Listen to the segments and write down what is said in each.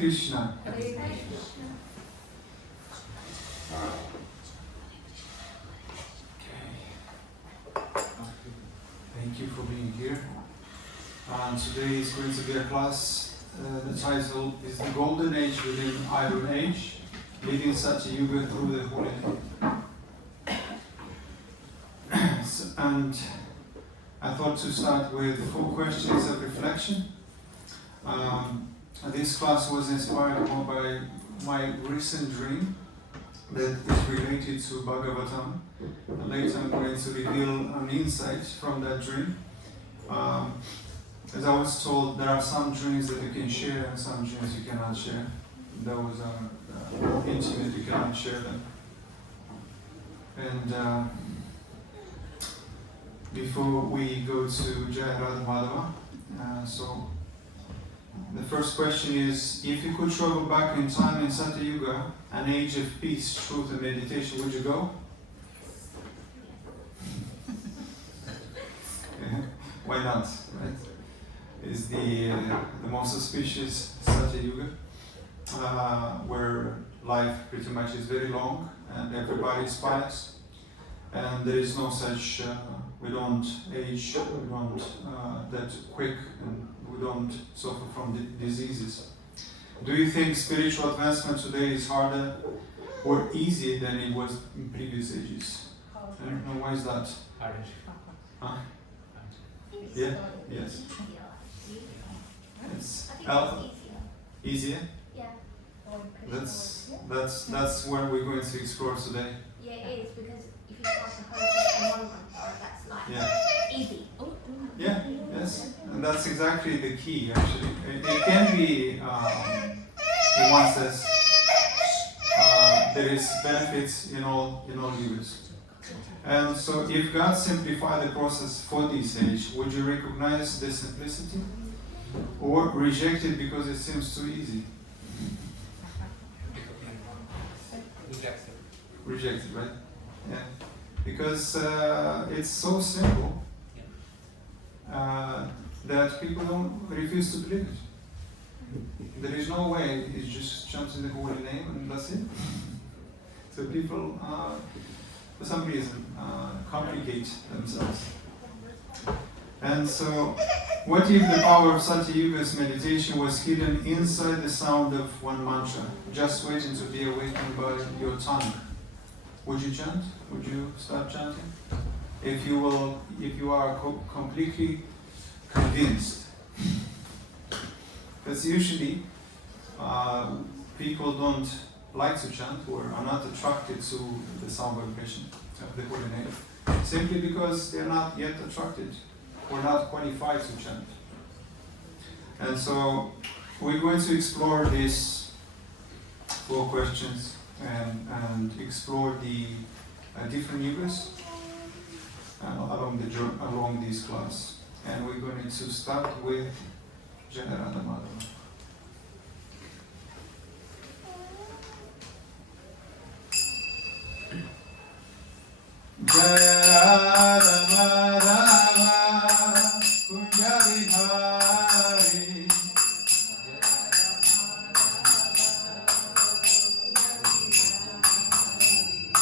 Krishna. Hare Krishna. Thank you for being here. Today is going to be a class. The title is The Golden Age Within Iron Age, Leading Satya Yuga Through the Holy Name. And I thought to start with 4 questions of reflection. This class was inspired more by my recent dream that is related to Bhagavatam. Later I'm going to reveal an insight from that dream. As I was told, there are some dreams that you can share and some dreams you cannot share. Those are intimate, you cannot share them. And before we go to Jai Radha Madhava, so the first question is, if you could travel back in time in Satya Yuga, an age of peace, truth and meditation, would you go? Why not, right? It's the most auspicious Satya Yuga, where life pretty much is very long and everybody is pious, and there is no such, we don't age, we don't that quick, and we don't suffer from diseases. Do you think spiritual advancement today is harder or easier than it was in previous ages? I don't know, why is that? Huh? Yeah, yes. It's easier. Yeah. That's what we're going to explore today. Yeah, it is, because if you start to focus on one month, that's like easy. Yeah, yes, and that's exactly the key. Actually, it can be. In one sense, there is benefits in all yugas. And so, if God simplified the process for this age, would you recognize the simplicity, or reject it because it seems too easy? Reject it, right? Yeah, because it's so simple that people don't refuse to believe it. There is no way; it just jumps in the holy name and that's it. So people, for some reason, complicate themselves. And so, what if the power of Satya Yuga's meditation was hidden inside the sound of one mantra, just waiting to be awakened by your tongue? Would you chant? Would you start chanting? If you are completely convinced. Because usually people don't like to chant or are not attracted to the sound vibration of the holy name, simply because they're not yet attracted or not qualified to chant. And so we're going to explore these 4 questions and explore the different yugas along this class. And we're going to start with Jai Radha Madhava. Jai Radha Madhava Kunja Vihari.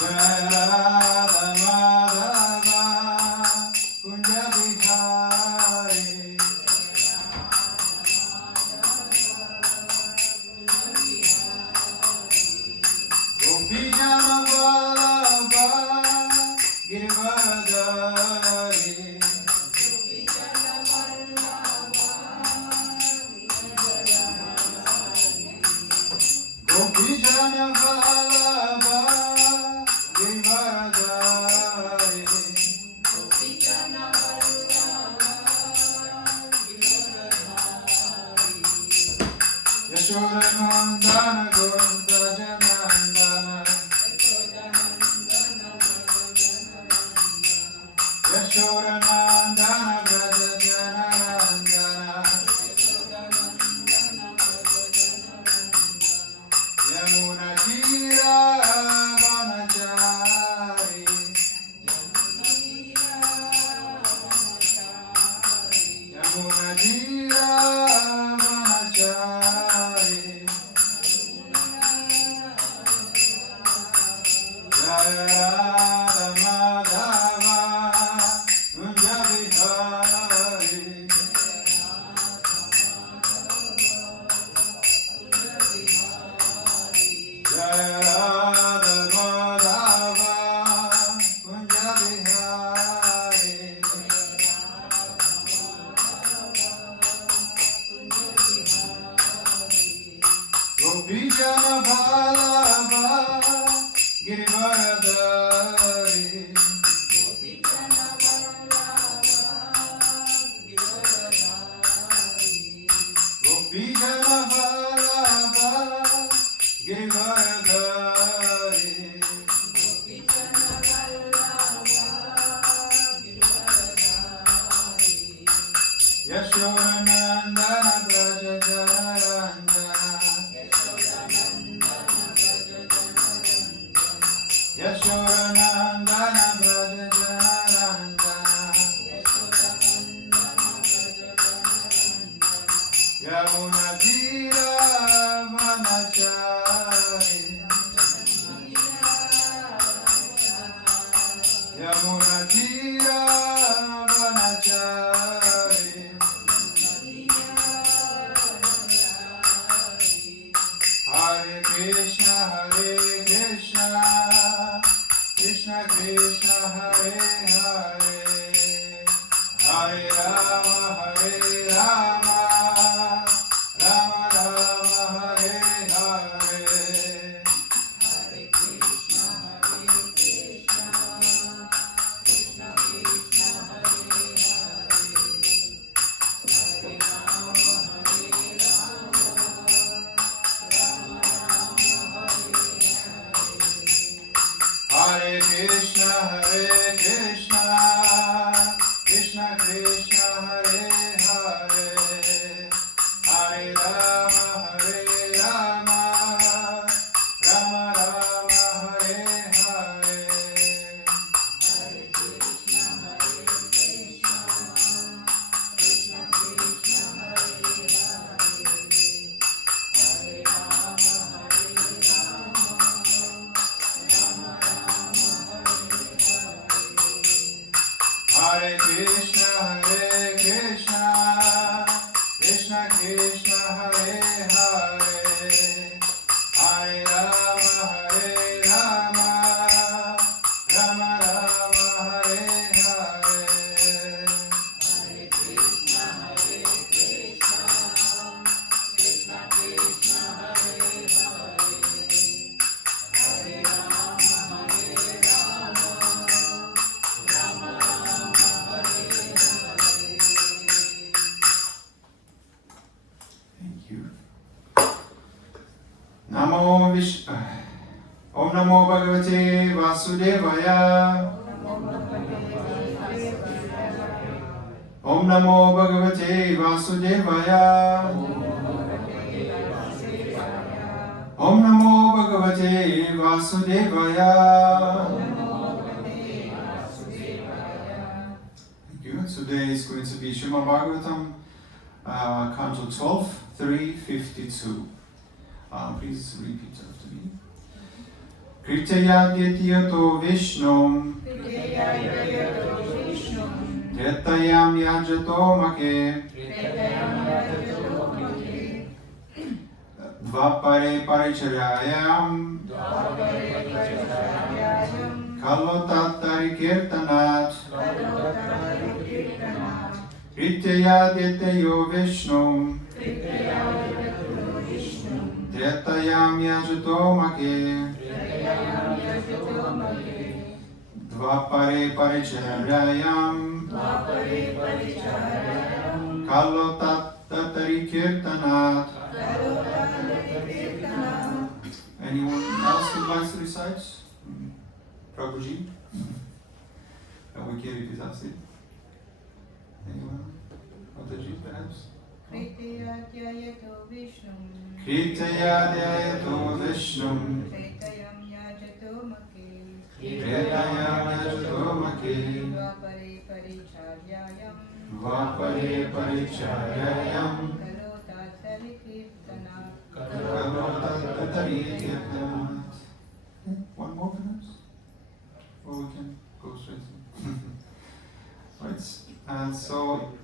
Jai Radha Madhava Kunja Vihari. Gopijana Vallabha Girivardhari. Gopijana Vallabha Girivardhari. Yashodanandana Gopta Janandana. Yashodanandana Braja Janandana. Yamuna Tira Vanachari. Yamuna Tira Vanachari. Yashodanandana Braja Janaranjana Yashodanandana Braja Janaranjana Yamuna Tira Vanachari Yamuna Tira Vanachari Hare Krishna Krishna Krishna Hare Hare Hare Rama Rama Rama Hare Hare Hare Krishna Krishna Krishna Hare Hare Hare Rama Rama Rama Hare Krishna Krishna Krishna Hare Hare Hare Rama Rama Rama Hare Hare Hare Krishna Krishna Krishna Krishna Hare Hare Hare Rama Rama Hare Krishna Krishna Krishna Hare Hare Hare Rama Rama Rama Hare Hare Hare Krishna Krishna Krishna Krishna Hare Hare Hare Rama Rama Rama Hare Hare. Thank you. Namo Vish. Om Namo Bhagavate Vasudevaya. Om Namo Bhagavate Vasudevaya. Om Namo Bhagavate Vasudevaya. Thank you. Today is going to be Srimad Bhagavatam, Canto 12, 352. Please repeat after me. Kritayadityato Vishnum Tretayam Yajato Make Dvapare Paricharyayam Kalotattari Kirtanat Kritayadityo Vishnum Tretayam Yajato Make Dvapare Paricharyayam Kalotattari Kirtanat. Anyone else who likes to recite? Prabhuji? We can repeat us it. Anyone? Mataji, perhaps? Kritayadyayato Vishnum Kritayadyayato Vishnum Tretayam yajato make Tretayam Yajato Make Dvapare paricharyayam Dvapare Paricharyayam Kalotattari kirtanat Kalotattari Kirtanat. One more perhaps? Or we can go straight in. Right. And so,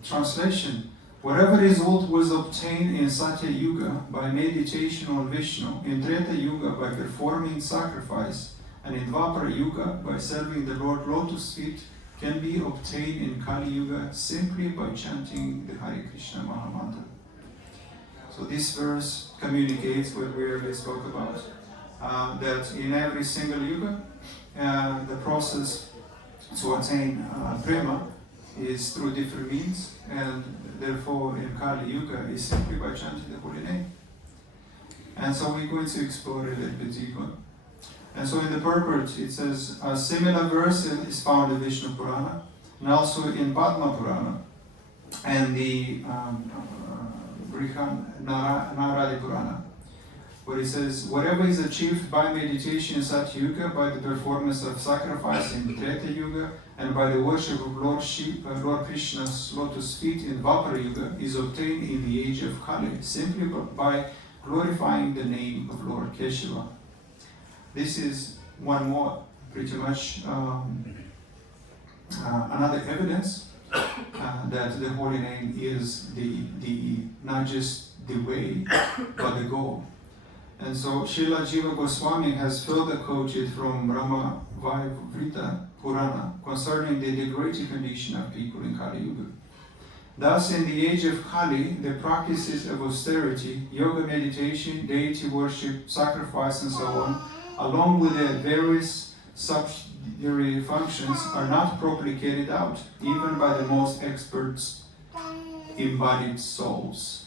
translation. Whatever result was obtained in Satya Yuga by meditation on Vishnu, in Treta Yuga by performing sacrifice, and in Dvapara Yuga by serving the Lord Lotus feet, can be obtained in Kali Yuga simply by chanting the Hare Krishna Mahamantra. So this verse communicates what we already spoke about, that in every single Yuga, the process to attain prema is through different means, and therefore in Kali Yuga is simply by chanting the holy name. And so we're going to explore it a little bit deeper. And so in the purport it says a similar verse is found in Vishnu Purana and also in Padma Purana. and the Naradi Purana, where it says, whatever is achieved by meditation in Satya Yuga, by the performance of sacrifice in Treta Yuga, and by the worship of Lord Krishna's lotus feet in Dvapara Yuga, is obtained in the age of Kali, simply by glorifying the name of Lord Keshava. This is one more, pretty much, another evidence that the holy name is the not just the way, but the goal. And so Srila Jiva Goswami has further quoted from Brahma Vaivrita Purana concerning the degraded condition of people in Kali Yuga. Thus, in the age of Kali, the practices of austerity, yoga meditation, deity worship, sacrifice, and so on, along with their various subsidiary functions, are not properly carried out, even by the most experts embodied souls.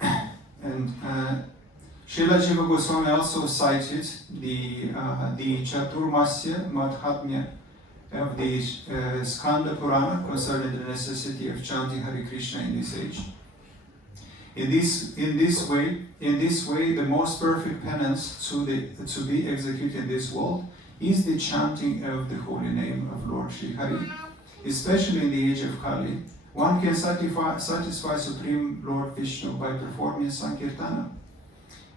And Srila Jiva Goswami also cited the Chaturmasya Madhatmya of the Skanda Purana concerning the necessity of chanting Hare Krishna in this age. In this way, the most perfect penance to be executed in this world is the chanting of the holy name of Lord Sri Hari. Especially in the age of Kali, one can satisfy Supreme Lord Vishnu by performing Sankirtana.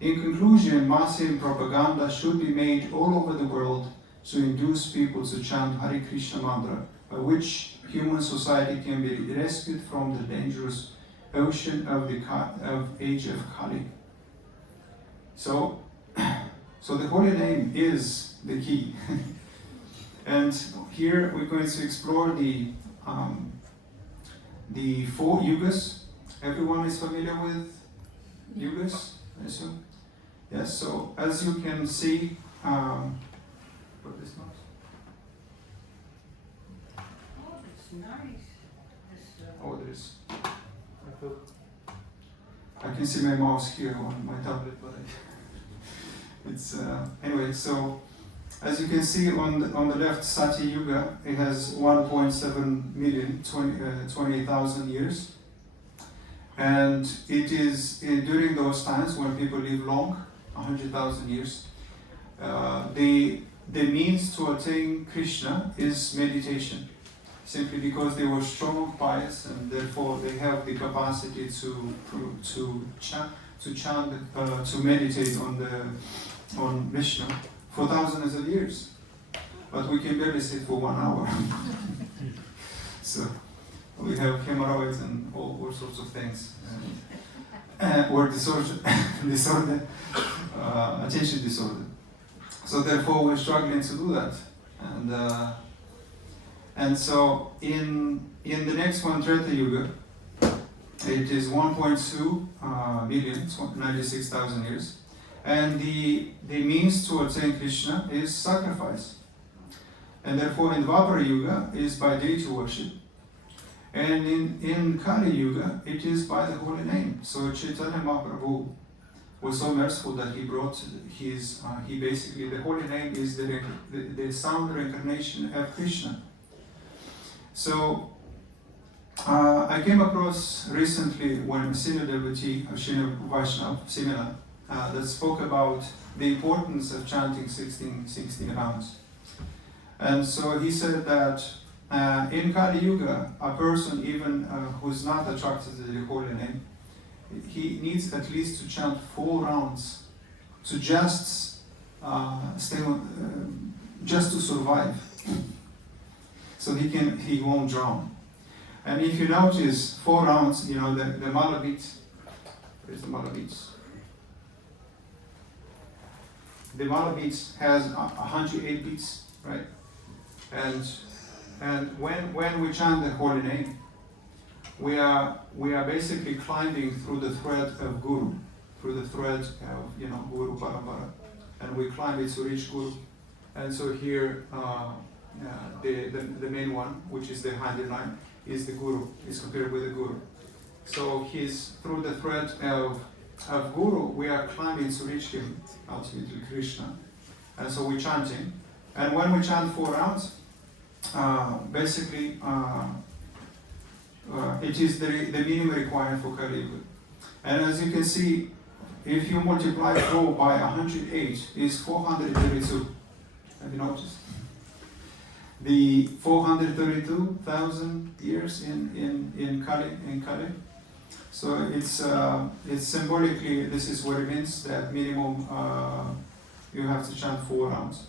In conclusion, massive propaganda should be made all over the world to induce people to chant Hare Krishna mantra, by which human society can be rescued from the dangerous ocean of age of Kali. So the holy name is the key. And here we're going to explore the 4 yugas. Everyone is familiar with yugas, I assume? Yes, so as you can see, what is not? Oh, it's nice. Oh, there is. I can see my mouse here on my tablet, but it's anyway. So as you can see on the left, Satya Yuga, it has 1.7 million, 28,000 years, and it is during those times when people live long, 100,000 years. The means to attain Krishna is meditation, simply because they were strong, pious, and therefore they have the capacity to meditate on Vishnu for thousands of years. But we can barely sit for 1 hour. So we have hemorrhoids and all sorts of things, or disorder, attention disorder. So therefore we're struggling to do that, and so in the next one, Treta Yuga, it is 1.2 million, 96,000 years, and the means to attain Krishna is sacrifice, and therefore in Dvapara Yuga is by deity worship, and in Kali Yuga it is by the holy name. So Chaitanya Mahaprabhu was so merciful that he brought he basically, the holy name is the sound reincarnation of Krishna. So I came across recently one senior devotee of Srila Vaishnava seminar that spoke about the importance of chanting 16 rounds. And so he said that in Kali Yuga, a person even who's not attracted to the holy name, he needs at least to chant 4 rounds to just just to survive. So he won't drown. And if you notice 4 rounds, the mala beats. Where's the mala beats? The mala beats has 108 beats, right? And when we chant the holy name, we are basically climbing through the thread of Guru, through the thread of Guru Parampara, and we climb it to reach Guru. And so here, the main one, which is the handy line, is the Guru, is compared with the Guru. So he's through the thread of Guru, we are climbing to reach him, ultimately Krishna. And so we're chanting. And when we chant 4 rounds, basically it is the minimum requirement for Kali Yuga. And as you can see, if you multiply 4 by 108, is 432. Have you noticed? The 432,000 years in Kali. So it's symbolically, this is what it means, that minimum you have to chant 4 rounds.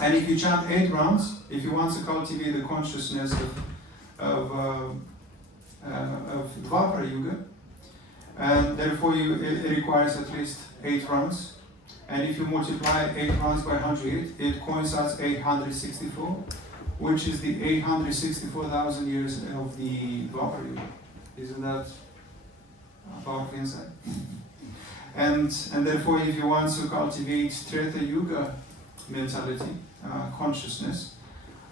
And if you chant 8 rounds, if you want to cultivate the consciousness of Dvapara Yuga, and therefore it requires at least 8 rounds. And if you multiply 8 rounds by 108, it coincides 864, which is the 864,000 years of the Dvapara Yuga. Isn't that a powerful insight? And therefore, if you want to cultivate Treta Yuga mentality, consciousness,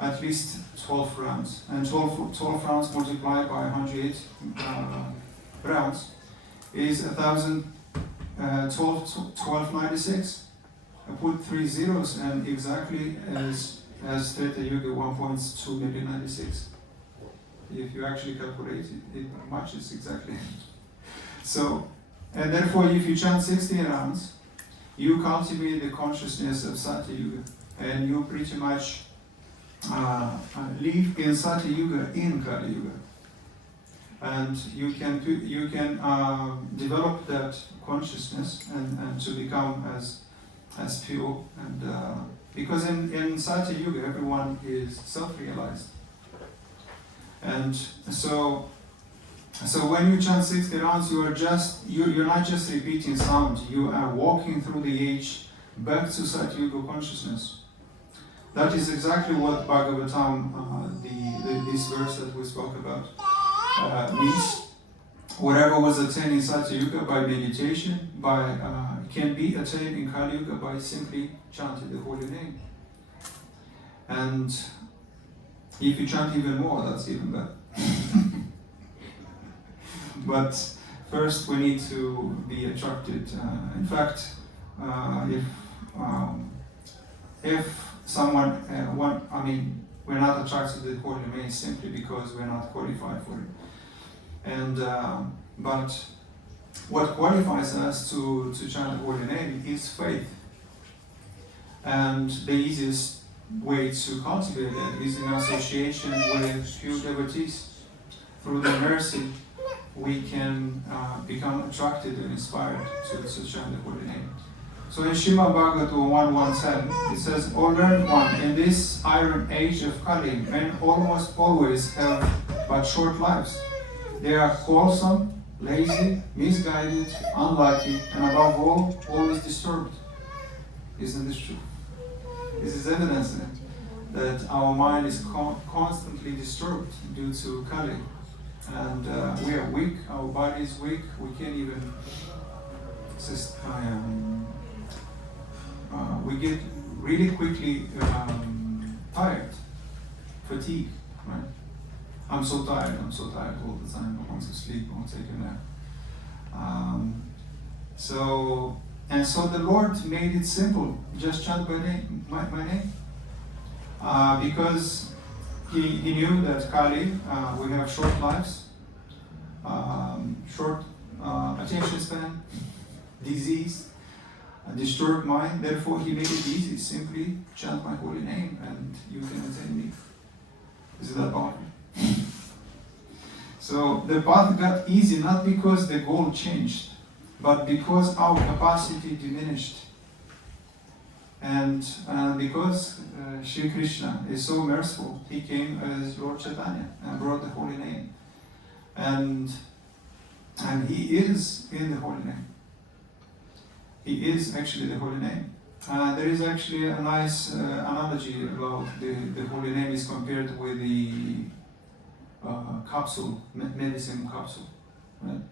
at least 12 rounds. And 12 rounds multiplied by 108 rounds is 1296. I put 3 zeros and exactly as Treta Yuga 1.296. If you actually calculate it, it matches exactly. So, and therefore if you chant 16 rounds, you cultivate the consciousness of Satya Yuga, and you pretty much live in Satya Yuga in Kali Yuga. And you can develop that consciousness and to become as pure, and because in Satya Yuga everyone is self-realized, and so when you chant 60 rounds, you're not just repeating sound, you are walking through the age back to Satya Yuga consciousness. That is exactly what Bhagavatam, this verse that we spoke about, means. Whatever was attained in Satya Yuga by meditation, can be attained in Kali Yuga by simply chanting the holy name. And if you chant even more, that's even better. But first we need to be attracted. In fact, if someone, we're not attracted to the holy name simply because we're not qualified for it. And but what qualifies us to chant the holy name is faith. And the easiest way to cultivate that is in association with pure devotees. Through their mercy, we can become attracted and inspired to chant the holy name. So in Srimad Bhagavatam 1:110, it says, "O learned one, in this iron age of Kali, men almost always have but short lives. They are quarrelsome, lazy, misguided, unlucky, and above all, always disturbed." Isn't this true? This is evidence that our mind is constantly disturbed due to Kali. And we are weak, our body is weak, we can't even we get really quickly tired, fatigued, right? I'm so tired all the time, I want to sleep, I want to take a nap. So the Lord made it simple, just chant my name. Because he knew that Kali, we have short lives, short attention span, disease, a disturbed mind. Therefore, he made it easy. Simply chant my holy name and you can attain me. Is that powerful? So the path got easy not because the goal changed, but because our capacity diminished. And because Sri Krishna is so merciful, he came as Lord Chaitanya and brought the holy name. And he is in the holy name. He is actually the holy name. There is actually a nice analogy about the holy name is compared with the capsule, medicine capsule. Right?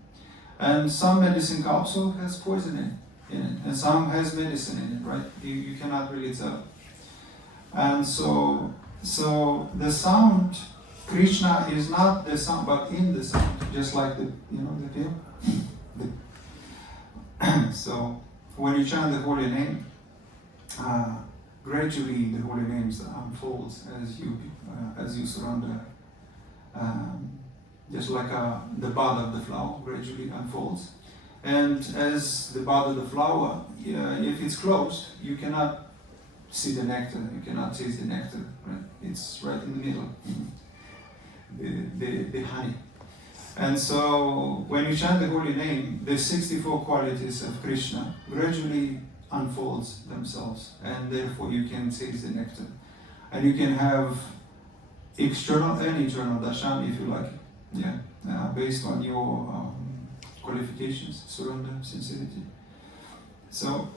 And some medicine capsule has poison in it, and some has medicine in it, right? You cannot really tell. And so the sound, Krishna is not the sound, but in the sound, just like the pill. So when you chant the holy name, gradually the holy names unfolds as you surrender just like the bud of the flower gradually unfolds. And as the bud of the flower, if it's closed, you cannot see the nectar, you cannot taste the nectar, right? It's right in the middle, the honey. And so when you chant the holy name, the 64 qualities of Krishna gradually unfolds themselves, and therefore you can taste the nectar. And you can have external and internal darshan if you like it, based on your qualifications, surrender, sincerity. So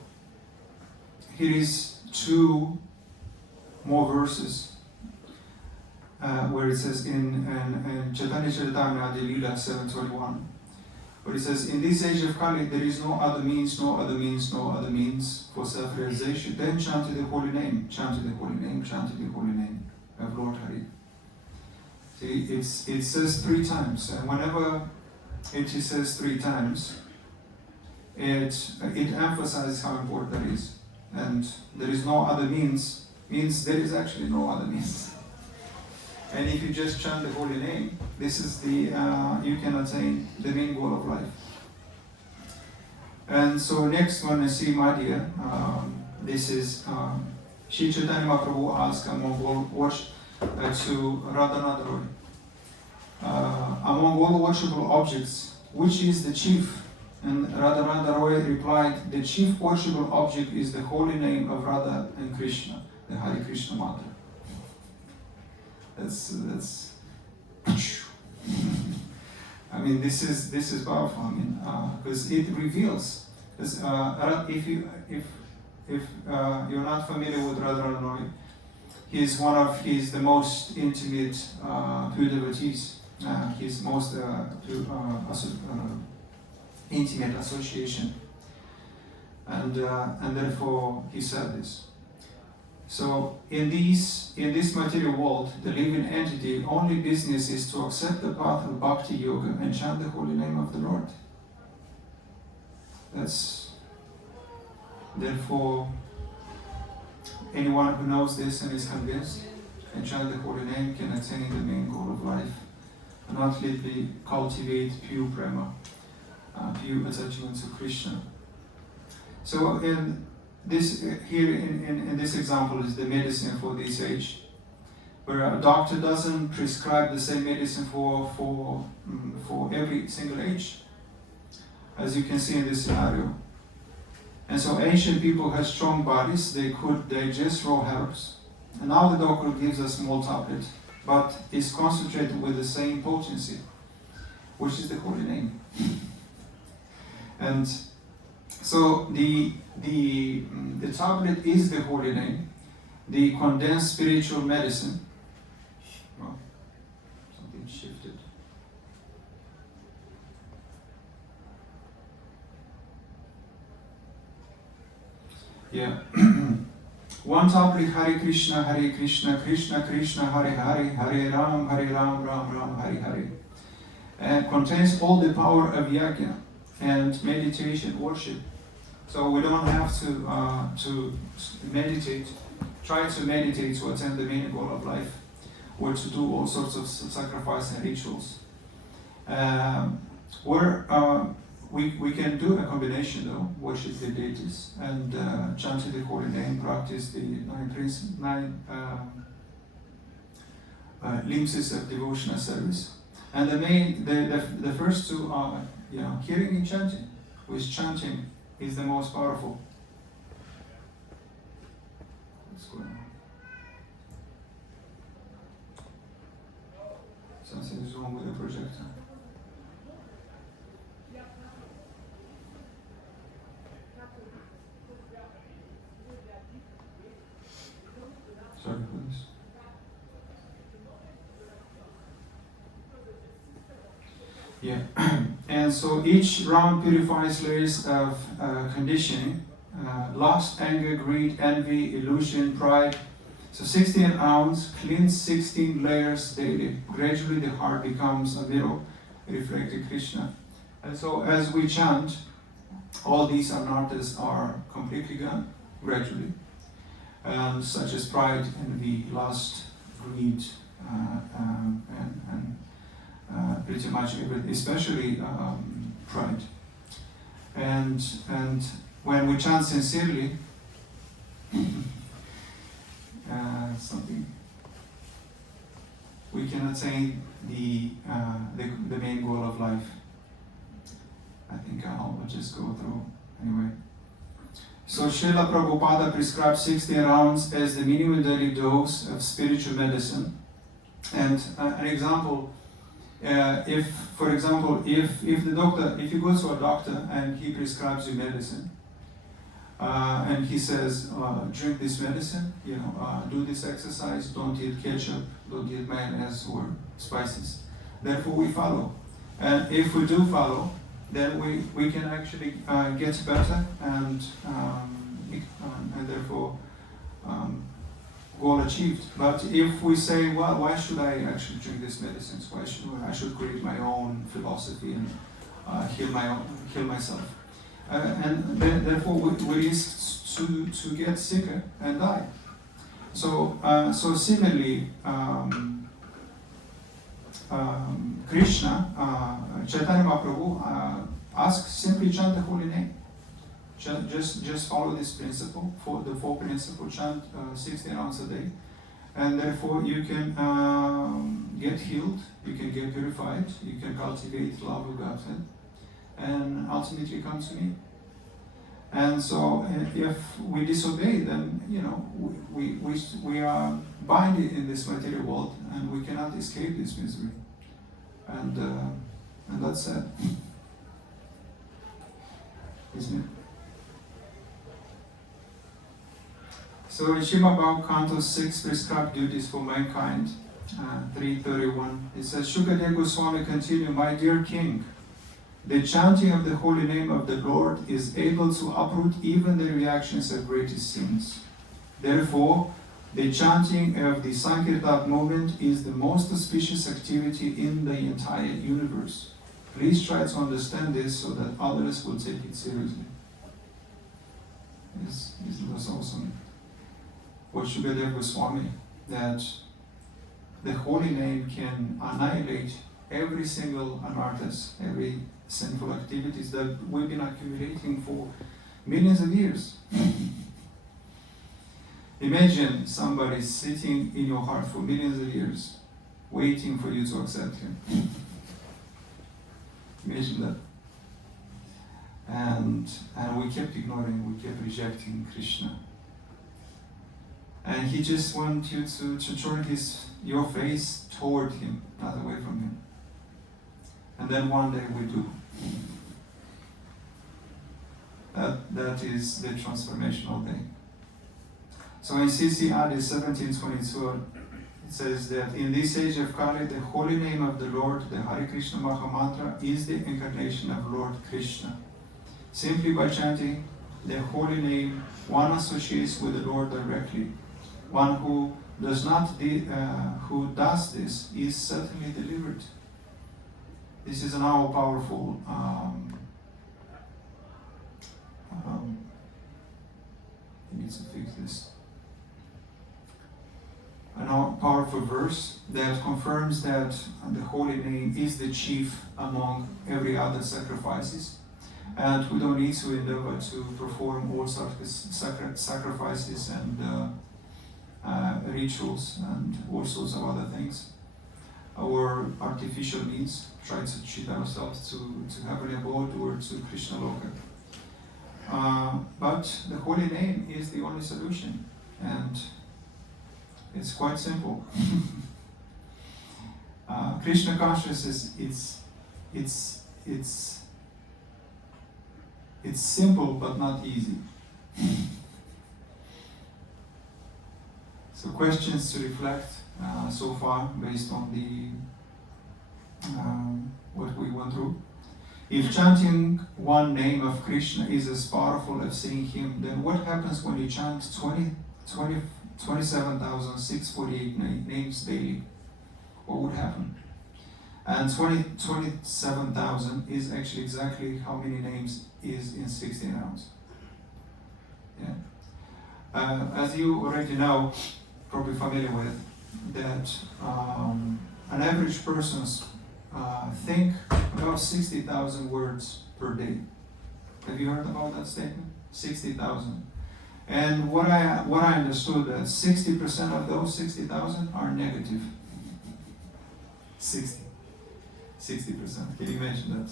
here is 2 more verses where it says in Chaitanya Charitamrita Lila 7:21, where it says, in this age of Kali there is no other means, no other means, no other means for self-realization. Then chant the holy name, chant the holy name, chant the holy name of Lord Hari. See, it says 3 times, and whenever it says 3 times, it emphasizes how important that is. And there is no other means there is actually no other means. And if you just chant the holy name, this is you can attain the main goal of life. And so next one is see Madhya. This is Shri Chaitanya Mahaprabhu asked a Mongol watch to Radhanath Roy. Among all worshipable objects, which is the chief? And Radharani Roy replied, the chief worshipable object is the holy name of Radha and Krishna, the Hare Krishna mantra. That's I mean, this is powerful. I mean, because it reveals. If you're not familiar with Radharani Roy, he's the most intimate pure devotees. His most intimate association, and therefore he said this. So in this material world, the living entity only business is to accept the path of Bhakti Yoga and chant the holy name of the Lord. Therefore, anyone who knows this and is convinced and chant the holy name can attain the main goal of life, and ultimately cultivate pure prema, pure attachment to Krishna. So in this example is the medicine for this age, where a doctor doesn't prescribe the same medicine for every single age, as you can see in this scenario. And so ancient people had strong bodies, they could digest raw herbs. And now the doctor gives a small tablet, but is concentrated with the same potency, which is the holy name. And so the tablet is the holy name, the condensed spiritual medicine. Well, something shifted. Yeah. One tablet, Hare Krishna, Krishna Krishna, Hare Hare, Hare Ram, Ram Ram, Hare Hare. And contains all the power of yajna and meditation, worship. So we don't have to meditate, try to meditate to attain the main goal of life, or to do all sorts of sacrifice and rituals. We can do a combination though, worship the deities and chant the holy name, practice the nine limbs of devotional service. And the first two are hearing and chanting, which chanting is the most powerful. What's going on? Something is wrong with the projector. Sorry for this. Yeah, and so each round purifies layers of conditioning, lust, anger, greed, envy, illusion, pride. So 16 rounds cleans 16 layers daily. Gradually the heart becomes a mirror reflecting Krishna. And so as we chant, all these anarthas are completely gone, gradually. Such as pride, envy, lust, greed, and pretty much everything, especially pride. And when we chant sincerely, something we can attain the main goal of life. I think I'll just go through anyway. So Srila Prabhupada prescribed 16 rounds as the minimum daily dose of spiritual medicine. And an example, if you go to a doctor and he prescribes you medicine, and he says, drink this medicine, do this exercise, don't eat ketchup, don't eat mayonnaise or spices. Therefore we follow. And if we do follow, then we can actually get better and therefore goal achieved. But if we say, well, why should I actually drink these medicines? I should create my own philosophy and heal myself. And therefore we risk to get sicker and die. So similarly, Krishna, Chaitanya Mahaprabhu asks, simply chant the holy name. Just follow this principle, the four principles, chant 16 rounds a day, and therefore you can get healed, you can get purified, you can cultivate love of Godhead, and ultimately come to me. And so if we disobey, then we are bound in this material world, and we cannot escape this misery. And that's it, isn't it? So in Srimad Bhagavatam 6 prescribed duties for mankind, 3:31, it says, Shukadeva Goswami continued, my dear king, the chanting of the holy name of the Lord is able to uproot even the reactions of greatest sins. Therefore, the chanting of the Sankirtan movement is the most auspicious activity in the entire universe. Please try to understand this so that others will take it seriously. Isn't this awesome? What Shukadeva Goswami, that the holy name can annihilate every single anarthas, every sinful activities that we've been accumulating for millions of years. Imagine somebody sitting in your heart for millions of years, waiting for you to accept him. Imagine that. And we kept ignoring, we kept rejecting Krishna. And he just wants you to turn your face toward him, not away from him. And then one day we do. That is the transformational day. So in CC Adi 17:22, it says that in this age of Kali, the holy name of the Lord, the Hare Krishna Mahamantra, is the incarnation of Lord Krishna. Simply by chanting the holy name, one associates with the Lord directly. One who does this is certainly delivered. This is now powerful. He needs to fix this. A now powerful verse that confirms that the holy name is the chief among every other sacrifices, and we don't need to endeavor to perform all sacrifices and rituals and all sorts of other things. Our artificial needs, try to cheat ourselves to heavenly abode or to Krishna Loka. But the holy name is the only solution, and it's quite simple. Krishna consciousness it's simple but not easy. So questions to reflect so far based on the what we went through. If chanting one name of Krishna is as powerful as seeing him, then what happens when you chant 27,648 names daily? What would happen? And 27,000 is actually exactly how many names is in 16 rounds. Yeah. As you already know, probably familiar with, that an average person's think about 60,000 words per day. Have you heard about that statement? 60,000. And what I understood that 60% of those 60,000 are negative. 60%. Can you imagine that?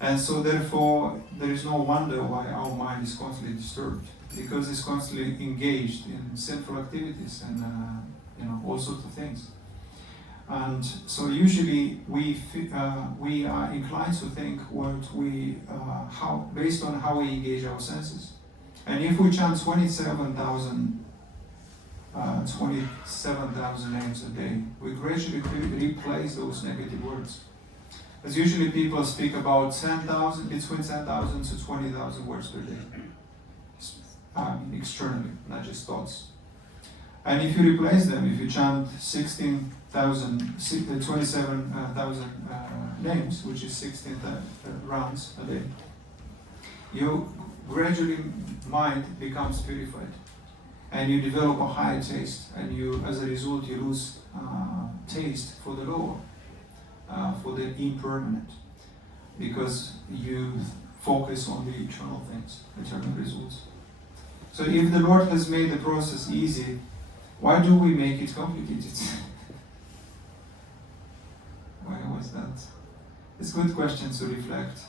And so therefore, there is no wonder why our mind is constantly disturbed, because it's constantly engaged in sinful activities and all sorts of things. And so usually we are inclined to think based on how we engage our senses. And if we chant 27,000 names a day, we gradually replace those negative words. As usually people speak about between 10,000 to 20,000 words per day. Externally, not just thoughts. And if you replace them, if you chant 27,000 names, which is 16 rounds a day, your gradually mind becomes purified, and you develop a higher taste, and as a result, you lose taste for the lower, for the impermanent, because you focus on the eternal things, eternal results. So if the Lord has made the process easy, why do we make it complicated? Why was that? It's a good question to reflect.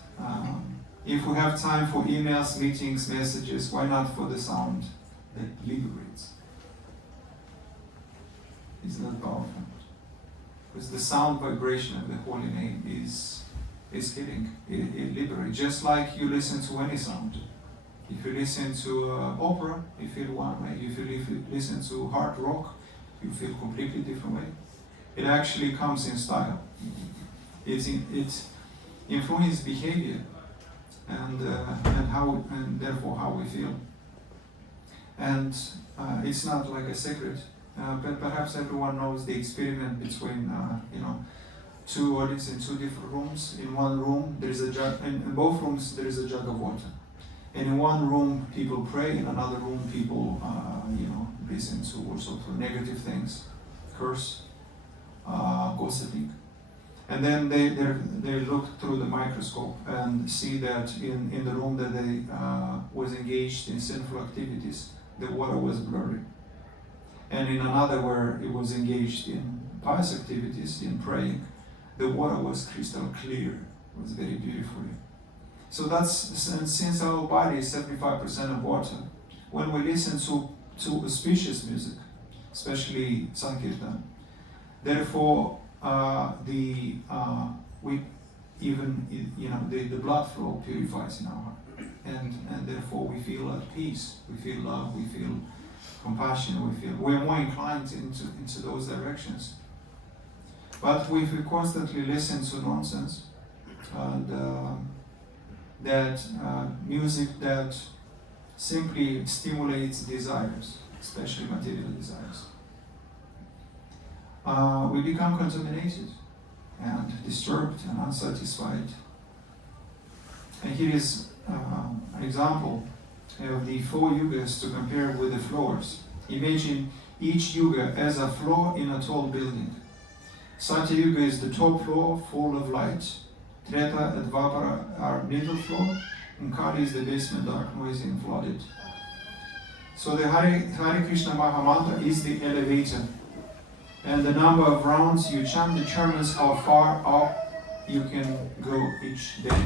If we have time for emails, meetings, messages, why not for the sound that liberates? Isn't that powerful? Because the sound vibration of the holy name is healing. It liberates. Just like you listen to any sound. If you listen to opera, you feel one way. If you listen to hard rock, you feel completely different way. It actually comes in style. It influences behavior and therefore how we feel. And it's not like a secret, but perhaps everyone knows the experiment between two audiences in two different rooms. In one room there is a jug, in both rooms there is a jug of water. And in one room people pray, in another room people listen to all sorts of negative things, curse, gossiping. And then they look through the microscope and see that in the room that they was engaged in sinful activities, the water was blurry. And in another where it was engaged in pious activities, in praying, the water was crystal clear. It was very beautiful. So since our body is 75% of water, when we listen to auspicious music, especially Sankirtan, therefore the blood flow purifies in our heart, and therefore we feel at peace, we feel love, we feel compassion, we're more inclined into those directions. But if we constantly listen to nonsense and music that simply stimulates desires, especially material desires, we become contaminated and disturbed and unsatisfied. And here is an example of the 4 yugas to compare with the floors. Imagine each yuga as a floor in a tall building. Satya Yuga is the top floor, full of light. Treta and Dvapara are middle floor, and Kali is the basement, dark, noisy, and flooded. So the Hare Krishna Maha Mantra is the elevator, and the number of rounds you chant determines how far up you can go each day.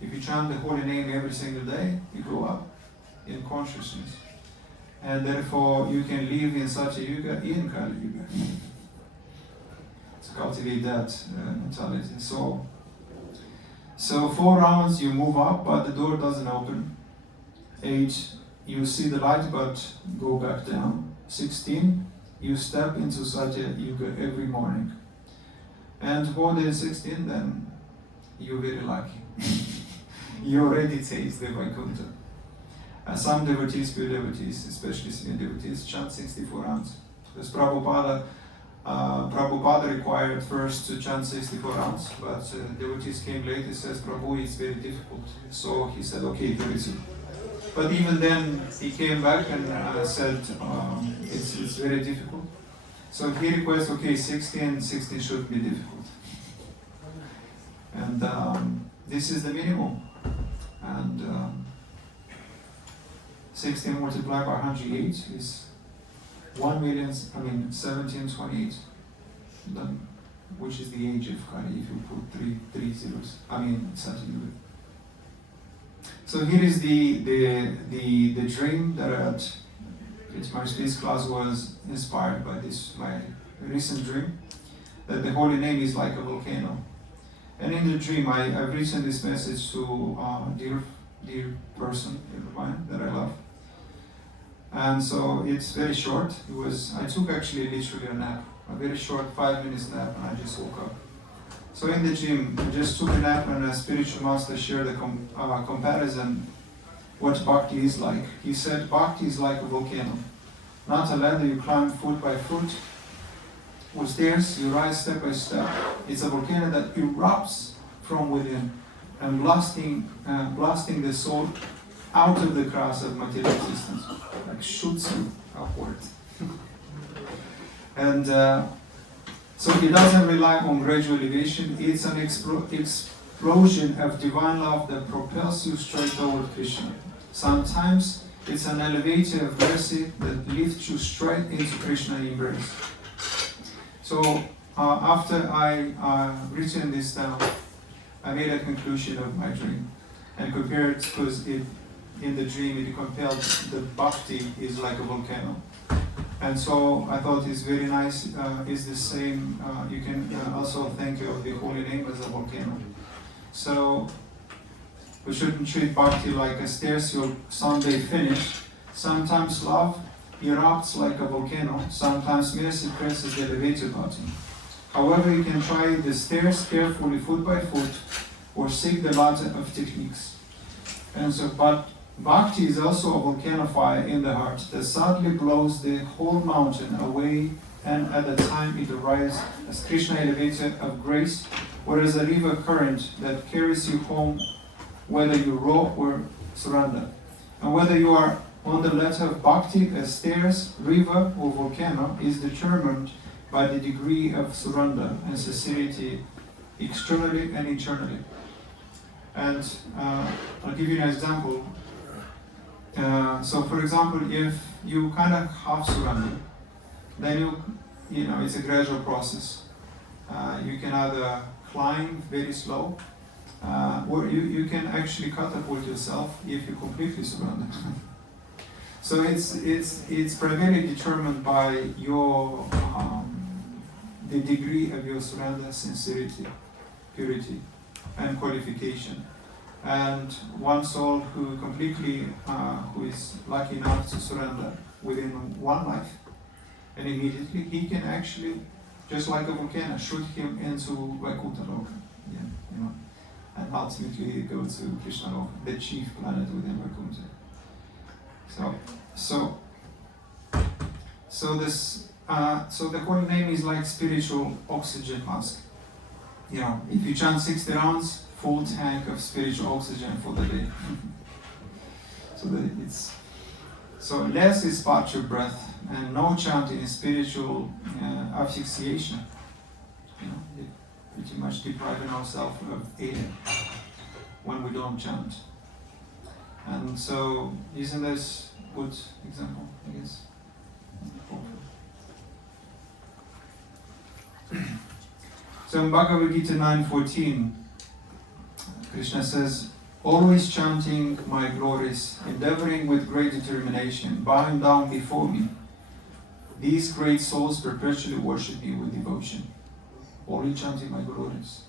If you chant the holy name every single day, you go up in consciousness, and therefore you can live in Satya Yuga, in Kali Yuga. To cultivate that mentality. So 4 rounds you move up, but the door doesn't open. 8, you see the light but go back down. 16, you step into Satya Yuga every morning. And more than 16, then you're very lucky. You already taste the Vaikuntha. Some devotees, pure devotees, especially senior devotees, chant 64 rounds. Because Prabhupada required first to chant 64 rounds, but devotees came late. He says, Prabhu, it's very difficult. So he said, okay, 32. But even then, he came back and said, it's very difficult. So he requests, okay, 16 should be difficult. And this is the minimum. And 16 multiplied by 108 is 1728. Then, which is the age of Kali if you put three zeros. Something with. So here is the dream that pretty much this class was inspired by my recent dream, that the holy name is like a volcano. And in the dream, I've written this message to dear person of mine that I love. And so it's very short. I took actually literally a nap, a very short 5 minutes nap, and I just woke up. So in the gym, I just took a nap, and a spiritual master shared a comparison what bhakti is like. He said bhakti is like a volcano, not a ladder you climb foot by foot, or stairs you rise step by step. It's a volcano that erupts from within and blasting the soul out of the crust of material existence, like shoots you upward. And so it doesn't rely on gradual elevation. It's an explosion of divine love that propels you straight toward Krishna. Sometimes it's an elevator of mercy that lifts you straight into Krishna embrace. So after I written this down, I made a conclusion of my dream and compared, because in the dream it compelled the bhakti is like a volcano. And so I thought it's very nice, it's the same, you can also think of the holy name as a volcano. So we shouldn't treat bhakti like a stairs you'll someday finish. Sometimes love erupts like a volcano, sometimes mercy presses the elevator button. However, you can try the stairs carefully foot by foot, or seek the ladder of techniques. And so, but bhakti is also a volcano fire in the heart that sadly blows the whole mountain away, and at the time it arrives as Krishna elevator of grace, or as a river current that carries you home, whether you row or surrender. And whether you are on the ladder of bhakti, as stairs, river, or volcano, is determined by the degree of surrender and sincerity externally and internally. And I'll give you an example. So for example, if you kind of half surrender, then it's a gradual process. You can either climb very slow, or you can actually catapult yourself if you completely surrender. So it's primarily determined by your the degree of your surrender, sincerity, purity, and qualification. And one soul who is lucky enough to surrender within one life, and immediately he can actually, just like a volcano, shoot him into Vaikuntha Loka, and ultimately go to Krishna Loka, the chief planet within Vaikuntha. So the holy name is like spiritual oxygen mask. If you chant 60 rounds, full tank of spiritual oxygen for the day. So less is part of breath, and no chanting is spiritual asphyxiation. Pretty much depriving ourselves of air when we don't chant. And so, isn't this a good example, I guess? So in Bhagavad Gita 9:14, Krishna says, always chanting my glories, endeavoring with great determination, bowing down before me, these great souls perpetually worship me with devotion. Always chanting my glories.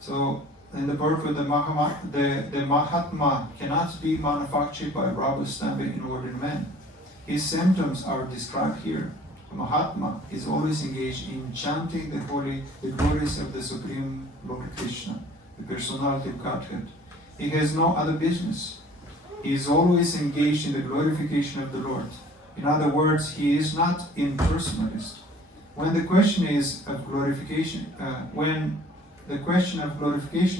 So, in the purport, the Mahatma cannot be manufactured by rubber stamping in ordinary man. His symptoms are described here. The Mahatma is always engaged in chanting the glories of the Supreme Lord Krishna, the personality of Godhead. He has no other business. He is always engaged in the glorification of the Lord. In other words, he is not impersonalist. When the question of glorification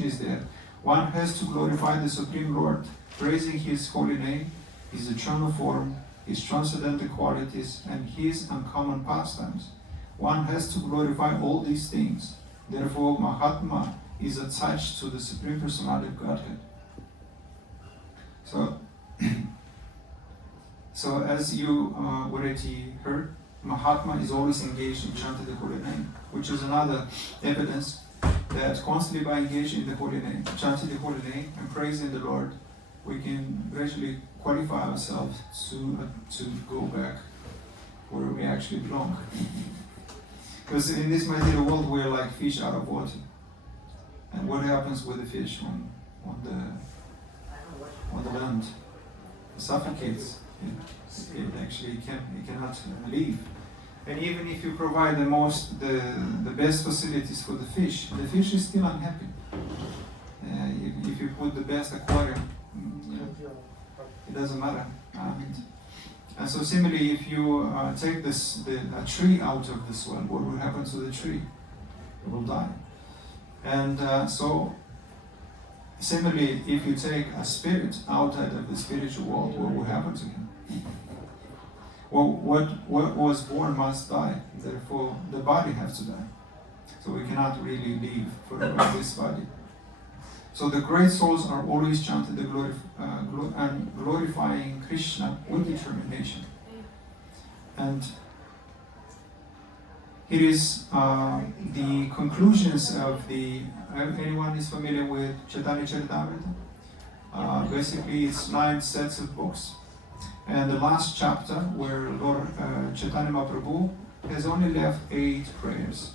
is there, one has to glorify the Supreme Lord, praising His holy name, His eternal form, His transcendental qualities, and His uncommon pastimes. One has to glorify all these things. Therefore, Mahatma is attached to the Supreme Personality of Godhead. So, so as you already heard, Mahatma is always engaged in chanting the holy name, which is another evidence that constantly by engaging in the holy name, chanting the holy name and praising the Lord, we can gradually qualify ourselves to go back where we actually belong. Because in this material world, we're like fish out of water. And what happens with the fish on the land? It suffocates. It actually cannot live. And even if you provide the best facilities for the fish is still unhappy. If you put the best aquarium, it doesn't matter. And so similarly, if you take a tree out of the soil, what will happen to the tree? It will die. And so similarly, if you take a spirit outside of the spiritual world, what will happen to him? Well, what was born must die. Therefore, the body has to die. So we cannot really live forever in this body. So the great souls are always chanting and glorifying Krishna with determination. And here is the conclusions of the. Anyone is familiar with Chaitanya Charitamrita? Basically, it's 9 sets of books. And the last chapter, where Lord Chaitanya Mahaprabhu has only left 8 prayers.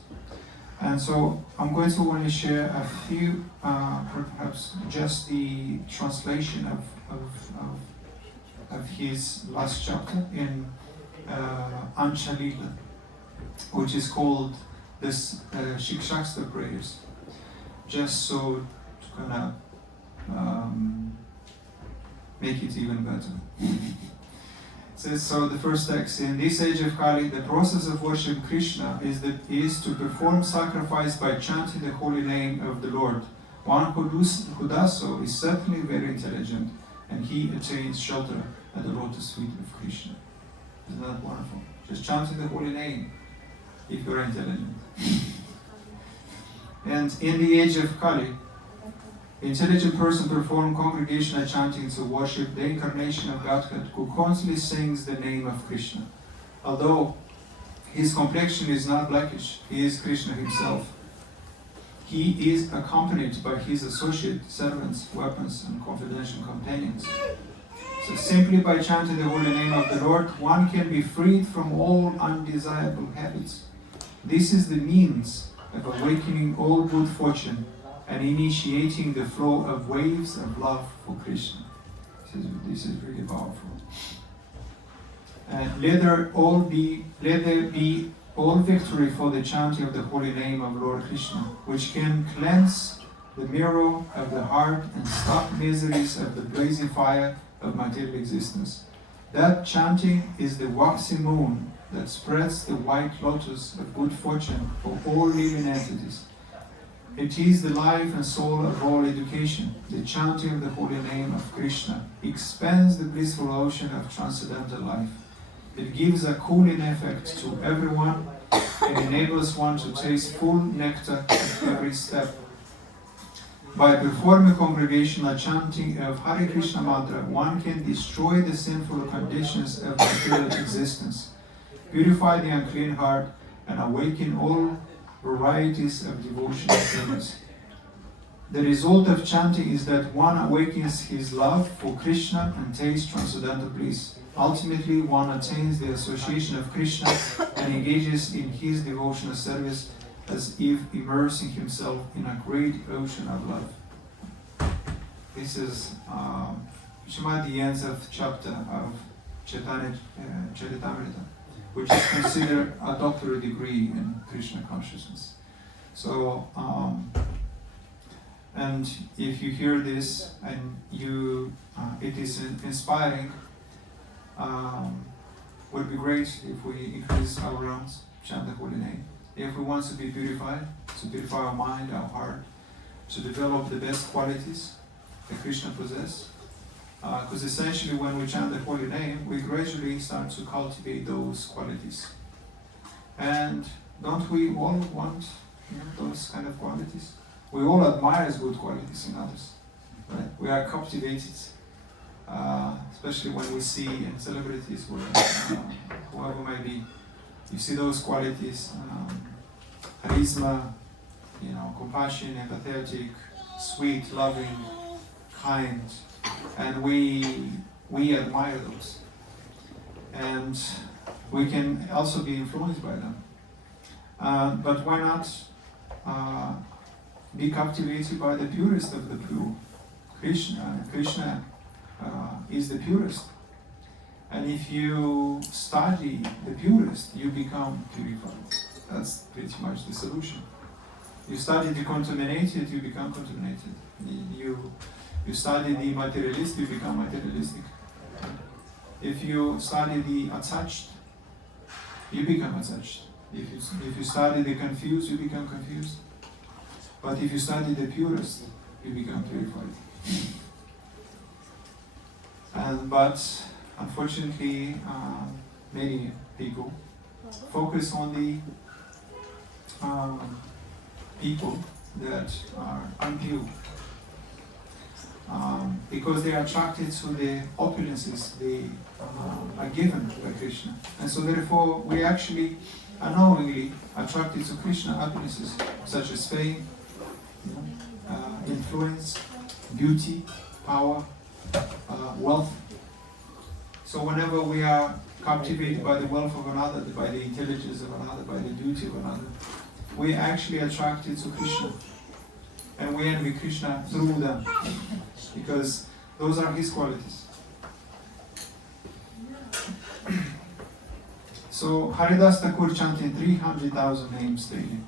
And so I'm going to only share a few, perhaps just the translation of his last chapter in Anchalila, which is called this Shikshastra prayers, just so to kind of make it even better. So the first text, in this age of Kali, the process of worship Krishna is to perform sacrifice by chanting the holy name of the Lord. One who does so is certainly very intelligent, and he attains shelter at the lotus feet of Krishna. Isn't that wonderful? Just chanting the holy name, if you're intelligent. And in the age of Kali, the intelligent person performs congregational chanting to worship the incarnation of Godhead, who constantly sings the name of Krishna. Although his complexion is not blackish, he is Krishna himself. He is accompanied by his associate servants, weapons, and confidential companions. So simply by chanting the holy name of the Lord, one can be freed from all undesirable habits. This is the means of awakening all good fortune and initiating the flow of waves of love for Krishna. This is really powerful. And let there be all victory for the chanting of the holy name of Lord Krishna, which can cleanse the mirror of the heart and stop miseries of the blazing fire of material existence. That chanting is the waxy moon that spreads the white lotus of good fortune for all living entities. It is the life and soul of all education. The chanting of the holy name of Krishna expands the blissful ocean of transcendental life. It gives a cooling effect to everyone and enables one to taste full nectar at every step. By performing congregational chanting of Hare Krishna mantra, one can destroy the sinful conditions of material existence, purify the unclean heart, and awaken all varieties of devotional feelings. The result of chanting is that one awakens his love for Krishna and tastes transcendental bliss. Ultimately, one attains the association of Krishna and engages in his devotional service as if immersing himself in a great ocean of love. This is the end of chapter of Chaitanya Charitamrita, which is considered a doctorate degree in Krishna consciousness. So, and if you hear this and it is inspiring, would be great if we increase our rounds, chant the holy name. If we want to be purified, to purify our mind, our heart, to develop the best qualities that Krishna possesses. Because essentially when we chant the holy name, we gradually start to cultivate those qualities. And don't we all want those kind of qualities? we all admire good qualities in others. Right? We are captivated, especially when we see in celebrities, whoever may be, you see those qualities, charisma, compassion, empathetic, sweet, loving, kind, and we admire those, and we can also be influenced by them. But why not be captivated by the purest of the pure? Krishna. Krishna is the purest. And if you study the purest, you become purified. That's pretty much the solution. You study the contaminated, you become contaminated. You study the materialist, you become materialistic. If you study the attached, you become attached. If you study the confused, you become confused. But if you study the purest, you become purified. But unfortunately, many people focus on the people that are impure, because they are attracted to the opulences they are given by Krishna. And so therefore, we actually unknowingly attracted to Krishna opulences, such as fame, influence, beauty, power, wealth. So whenever we are captivated by the wealth of another, by the intelligence of another, by the beauty of another, we are actually attracted to Krishna. And we envy Krishna through them, because those are his qualities. So Haridas Thakur chanting 300,000 names daily.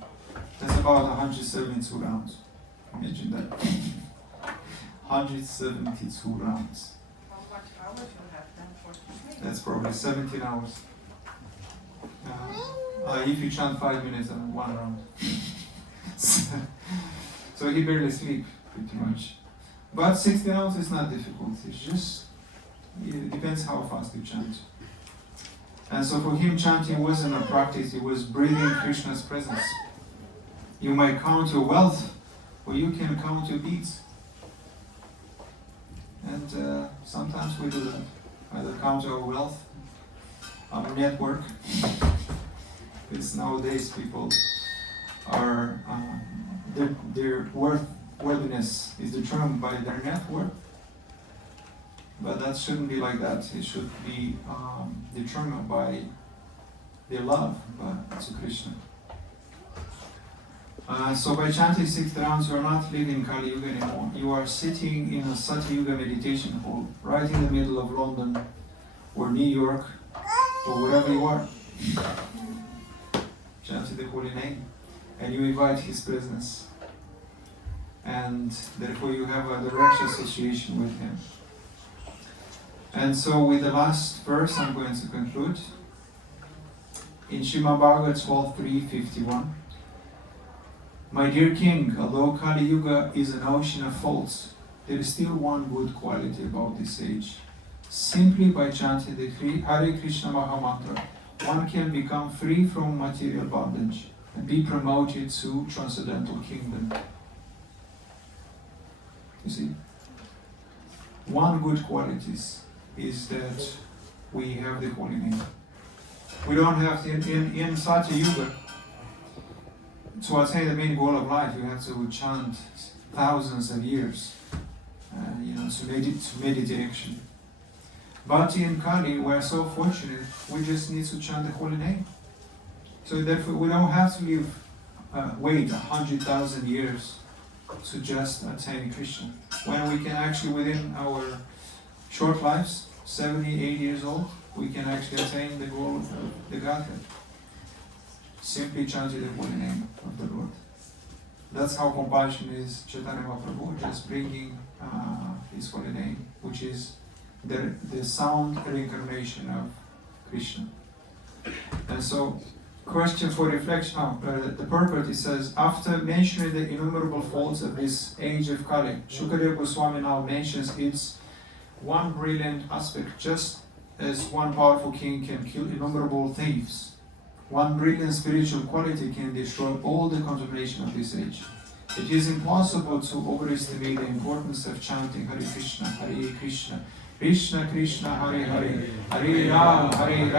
That's about 172 rounds. Imagine that. 172 rounds. How much hours you have then for sleep? That's probably 17 hours. If you chant 5 minutes on one round. So he barely sleep, pretty much. But 60 rounds is not difficult. It depends how fast you chant. And so for him, chanting wasn't a practice, it was breathing Krishna's presence. You might count your wealth, or you can count your beads. And sometimes we do that. Either count our wealth, our network. Because nowadays people are, their worthiness is determined by their net worth. But that shouldn't be like that. It should be determined by their love to Krishna. So by chanting 6 rounds, you are not living Kali Yuga anymore. You are sitting in a Satya Yuga meditation hall, right in the middle of London, or New York, or wherever you are. Chanting the holy name, and you invite his presence. And therefore you have a direct association with him. And so with the last verse I'm going to conclude. In Srimad Bhagavad 12.3.51, my dear king, although Kali Yuga is an ocean of faults, there is still one good quality about this age. Simply by chanting the Hare Krishna Mahamantra, one can become free from material bondage and be promoted to transcendental kingdom. You see? One good quality is that we have the holy name. We don't have to, in Satya Yuga, to attain the main goal of life, you have to chant thousands of years, to meditation. But in Kali, we are so fortunate, we just need to chant the holy name. So therefore, we don't have to wait 100,000 years to just attain Krishna. When we can actually, within our short lives, 70, 80 years old, we can actually attain the goal of the Godhead. Simply chanting the holy name of the Lord. That's how compassion is Chaitanya Mahaprabhu, just bringing his holy name, which is the sound reincarnation of Krishna. And so, question for reflection. The purport, it says, after mentioning the innumerable faults of this age of Kali, Shukadeva Goswami now mentions its one brilliant aspect, just as one powerful king can kill innumerable thieves. One brilliant spiritual quality can destroy all the contamination of this age. It is impossible to overestimate the importance of chanting Hare Krishna, Krishna Krishna, Hare Hare, Hare Ram, Ram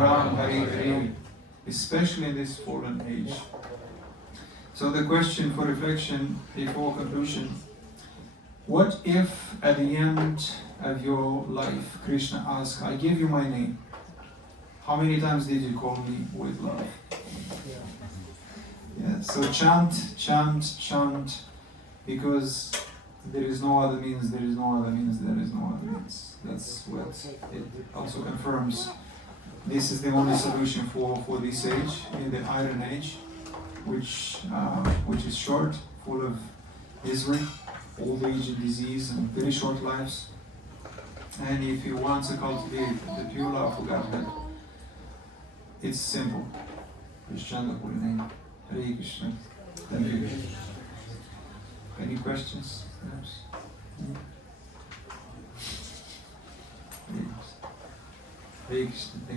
Ram, Hare Hare, especially in this fallen age. So the question for reflection before conclusion: what if at the end of your life Krishna asks, I give you my name, how many times did you call me with love? Yeah, so chant, because there is no other means, there is no other means, there is no other means. That's what it also confirms. This is the only solution for this age, in the Iron Age, which is short, full of misery, old age and disease, and very short lives. And if you want to cultivate the pure love for Godhead, it's simple. Krishna the holy name. Hare Krishna. Thank you. Any questions, perhaps? Hare Krishna.